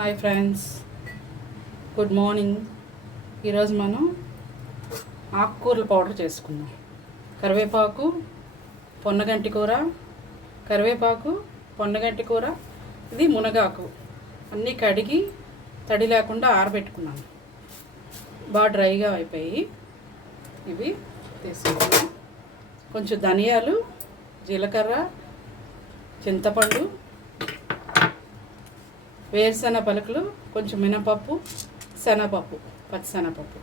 Hi friends, good morning. ఈరోజు మనం ఆకుకూరల పౌడర్ చేసుకుందాం. కరివేపాకు, పొన్నగంటి కూర, ఇది మునగాకు అన్నీ కడిగి తడి లేకుండా ఆరబెట్టుకున్నాను. బాగా డ్రైగా అయిపోయి ఇవి తీసుకున్నాను. కొంచెం ధనియాలు, జీలకర్ర, చింతపండు, వేరుశనగ పలుకులు, కొంచెం మినపప్పు, శనగపప్పు, పచ్చిశనగపప్పు,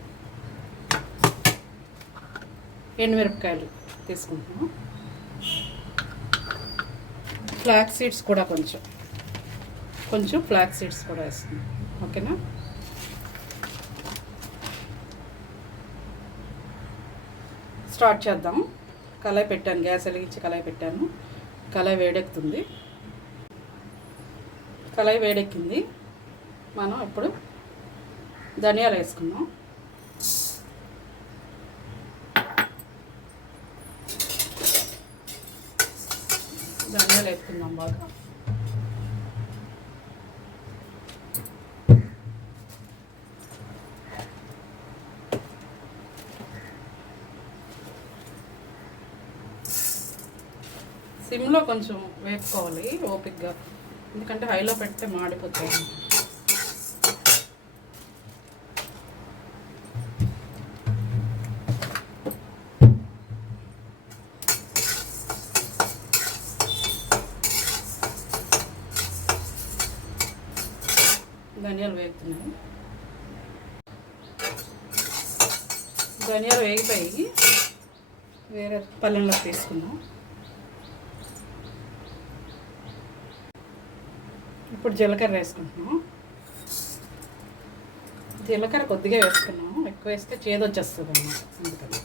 ఎండుమిరపకాయలు తీసుకుంటున్నాం. ఫ్లాక్స్ సీడ్స్ కూడా కొంచెం ఫ్లాక్స్ సీడ్స్ కూడా వేస్తున్నాం. ఓకేనా? స్టార్ట్ చేద్దాం. కళాయి పెట్టాను, గ్యాస్ వెలిగించి కళాయి పెట్టాను. కళాయి వేడెక్కుతుంది. కళాయి వేడెక్కింది. మనం ఇప్పుడు ధనియాలు వేసుకుందాం. ధనియాలు వేసుకుందాం బాగా. సిమ్లో కొంచెం వేపుకోవాలి ఓపికగా, ఎందుకంటే హైలో పెడితే మాడిపోతాయి. ధనియాలు వేగుతున్నాయి. ధనియాలు వేగిపోయి వేరే పళ్ళెంలోకి తీసుకుందాం. ఇప్పుడు జీలకర్ర వేసుకుంటున్నాం. జీలకర్ర కొద్దిగా వేసుకున్నాం, ఎక్కువ వేస్తే చేదు వచ్చేస్తుంది అన్నమాట. అందుకని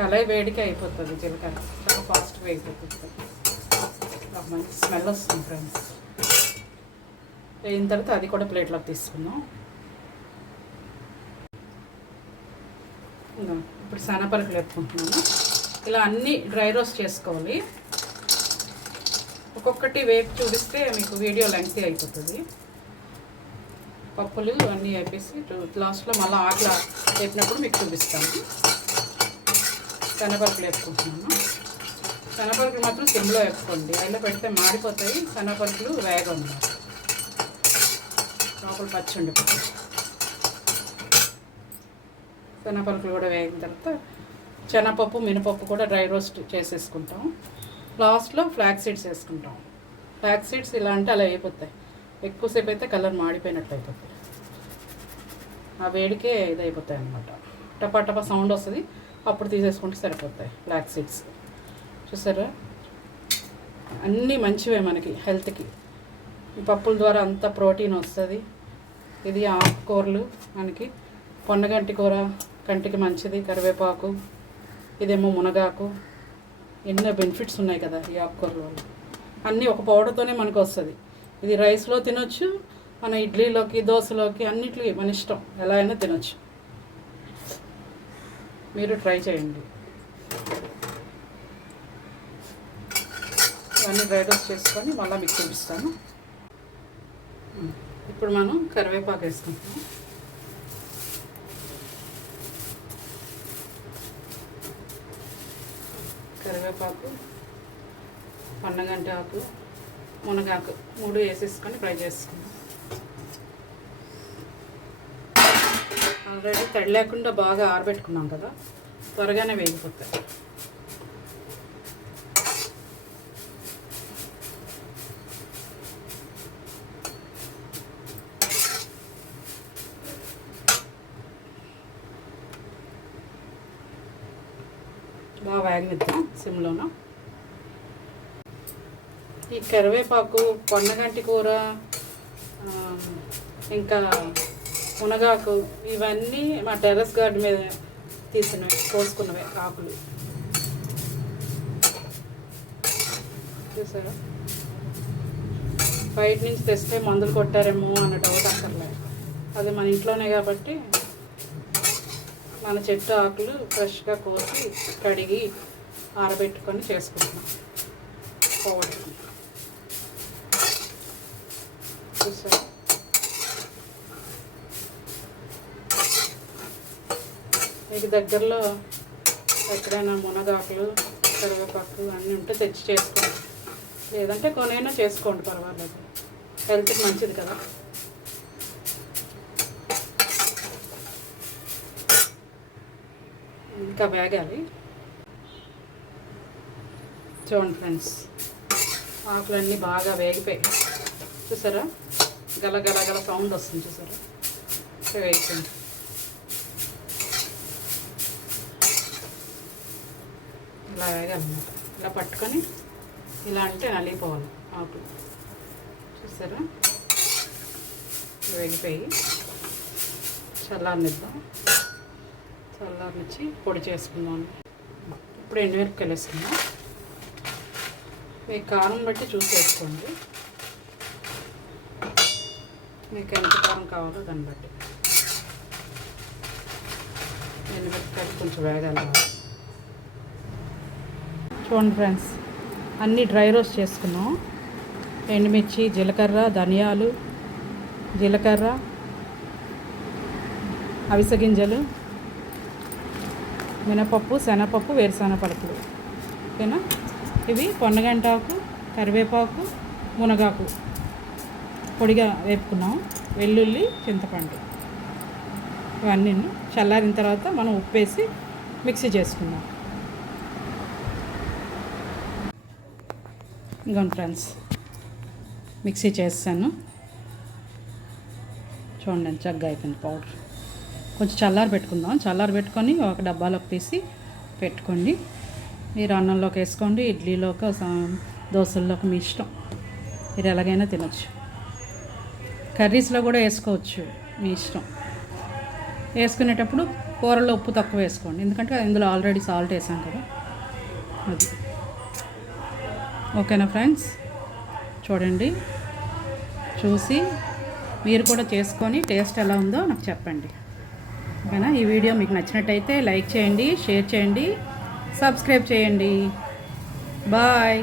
కళాయి వేడికి అయిపోతుంది. జీలకర్ర చాలా ఫాస్ట్గా అయిపోతుంది. మంచి స్మెల్ వస్తుంది ఫ్రెండ్స్. అయిన తర్వాత అది కూడా ప్లేట్లోకి తీసుకుందాం. ఇప్పుడు శనగపలుకులు వేపుకుంటున్నాను. ఇలా అన్నీ డ్రై రోస్ట్ చేసుకోవాలి. ఒక్కొక్కటి వేపు చూపిస్తే మీకు వీడియో లెంగ్తీ అయిపోతుంది. పప్పులు అన్నీ వేపేసి లాస్ట్లో మళ్ళీ ఆటలా వేపినప్పుడు మీకు చూపిస్తాను. శనగపలుకులు వేపుకుంటున్నాను. శనగపలుకులు మాత్రం సిమ్లో వేపుకోండి, అయిలో పెడితే మాడిపోతాయి. శనగపలుకులు వేగ ఉన్నాయి, లోపల పచ్చి ఉండిపోతుంది. శనగపలుకులు కూడా వేగిన తర్వాత శనగపప్పు, మినపప్పు కూడా డ్రై రోస్ట్ చేసేసుకుంటాం. లాస్ట్లో ఫ్లాక్స్ సీడ్స్ వేసుకుంటాం. ఫ్లాక్స్ సీడ్స్ ఇలా అంటే అలా అయిపోతాయి. ఎక్కువసేపు అయితే కలర్ మాడిపోయినట్లు అయిపోతాయి. ఆ వేడికే ఇది అయిపోతాయి అన్నమాట. టపా టపా సౌండ్ వస్తుంది, అప్పుడు తీసేసుకుంటే సరిపోతాయి ఫ్లాక్స్ సీడ్స్. చూసారా, అన్నీ మంచివే మనకి హెల్త్కి. ఈ పప్పుల ద్వారా అంత ప్రోటీన్ వస్తుంది. ఇది ఆకుకూరలు మనకి. పొన్నగంటి కూర కంటికి మంచిది. కరివేపాకు, ఇదేమో మునగాకు. ఎన్నో బెనిఫిట్స్ ఉన్నాయి కదా ఈ ఆకుకూరల వల్ల. అన్నీ ఒక పౌడర్తోనే మనకు వస్తుంది. ఇది రైస్లో తినొచ్చు, మన ఇడ్లీలోకి, దోశలోకి, అన్నిటికీ మన ఇష్టం, ఎలా అయినా తినొచ్చు. మీరు ట్రై చేయండి. ఇవన్నీ డ్రై రోస్ట్ చేసుకొని మళ్ళీ మీకు చూపిస్తాను. ఇప్పుడు మనం కరివేపాకు వేసుకుంటాం. కరివేపాకు, పొన్నగంటి ఆకు, మునగాకు 3 వేసేసుకొని ఫ్రై చేసుకుందాం. ఆల్రెడీ తడి లేకుండా బాగా ఆరబెట్టుకున్నాం కదా, త్వరగానే వేగిపోతాయి. బాగా వేగనిద్దాం సిమ్లోన. ఈ కరివేపాకు, పొన్నగంటి కూర, ఇంకా మునగాకు ఇవన్నీ మా టెర్రస్ గార్డెన్ మీద తీసినవి, కోసుకున్నవి ఆకులు. చూసారా, బయట నుంచి తెస్తే మందులు కొట్టారేమో అన్న డౌట్ అక్కర్లేదు. అది మన ఇంట్లోనే కాబట్టి మన చెట్టు ఆకులు ఫ్రెష్గా కోసి కడిగి ఆరబెట్టుకొని చేసుకుంటున్నాం పౌడర్. చూసారు, మీకు దగ్గరలో ఎక్కడైనా మునగాకులు కరివేపాకు అన్నీ ఉంటే తెచ్చి చేసుకోండి, లేదంటే కొనైనా చేసుకోండి, పర్వాలేదు, హెల్త్కి మంచిది కదా. ఇంకా వేగాలి. చూడండి ఫ్రెండ్స్, ఆకులన్నీ బాగా వేగిపోయాయి. చూసారా, గల సౌండ్ వస్తుంది, చూసారా, వేగిపోయింది. ఇలా వేగాలన్నమాట. ఇలా పట్టుకొని ఇలా అంటే నలిగిపోవాలి ఆకులు. చూసారా, వేగిపోయి చల్లారనిద్దాం. చల్లారనిచ్చి పొడి చేసుకుందాం. ఇప్పుడు ఎండుమిరపకాయలు వేసుకుందాం. మీకు కారం బట్టి చూసి వేసుకోండి, మీకు ఎంత కారం కావాలో దాన్ని బట్టి. ఎండుమిరపకాయలు కొంచెం వేగాలి. చూడండి ఫ్రెండ్స్, అన్నీ డ్రై రోస్ట్ చేసుకున్నాం. ఎండుమిర్చి, జీలకర్ర, ధనియాలు, జీలకర్ర, అవిసె గింజలు, మినపప్పు, శనగపప్పు, వేరుశనగ పలుకులు. ఓకేనా, ఇవి పొన్నగంటాకు, కరివేపాకు, మునగాకు పొడిగా వేపుకున్నాం. వెల్లుల్లి, చింతపండు, ఇవన్నీ చల్లారిన తర్వాత మనం ఉప్పు వేసి మిక్సీ చేసుకుందాం. ఇంకోండి ఫ్రెండ్స్, మిక్సీ చేస్తాను. చూడండి చక్కగా అయిపోయింది పౌడర్. కొంచెం చల్లారి పెట్టుకుందాం. చల్లారి పెట్టుకొని ఒక డబ్బాలోకి తీసి పెట్టుకోండి. మీరు అన్నంలోకి వేసుకోండి, ఇడ్లీలోకి, దోశల్లోకి మీ ఇష్టం. మీరు ఎలాగైనా తినచ్చు. కర్రీస్లో కూడా వేసుకోవచ్చు, మీ ఇష్టం. వేసుకునేటప్పుడు కూరలో ఉప్పు తక్కువ వేసుకోండి, ఎందుకంటే ఇందులో ఆల్రెడీ సాల్ట్ వేసాం కదా. అది ఓకేనా ఫ్రెండ్స్, చూడండి, చూసి మీరు కూడా చేసుకొని టేస్ట్ ఎలా ఉందో నాకు చెప్పండి. ఓకేనా, ఈ వీడియో మీకు నచ్చినట్టయితే లైక్ చేయండి, షేర్ చేయండి, సబ్స్క్రైబ్ చేయండి. బాయ్.